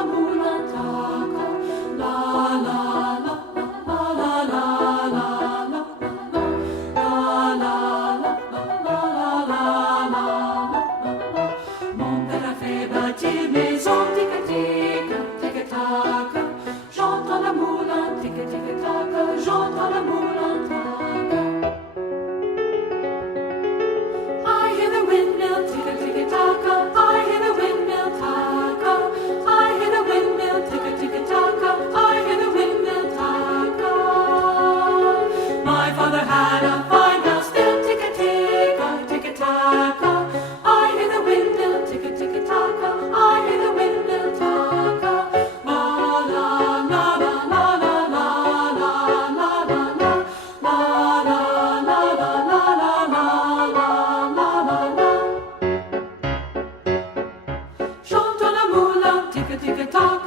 la moula taka, la la la la la la la la la. Mon père a fait bâtir maison, tic-a-tic, tic-a-tac. J'entends la moula, tic-a-tic-tac, j'entends la moula taka. I hear the windmill, tic-a-tic-tac. I hear the windmill taka. I hear the windmill, tic-a-tic-tac. I hear the windmill taka. My father had a fine house built, tic-a-tic, tic-a-tac. I hear the windmill, tic-a-tic-tac. I hear the windmill taka. La la la la la la la la la la la la la la la la la. J'entends la moula, tic-a-tic-tac.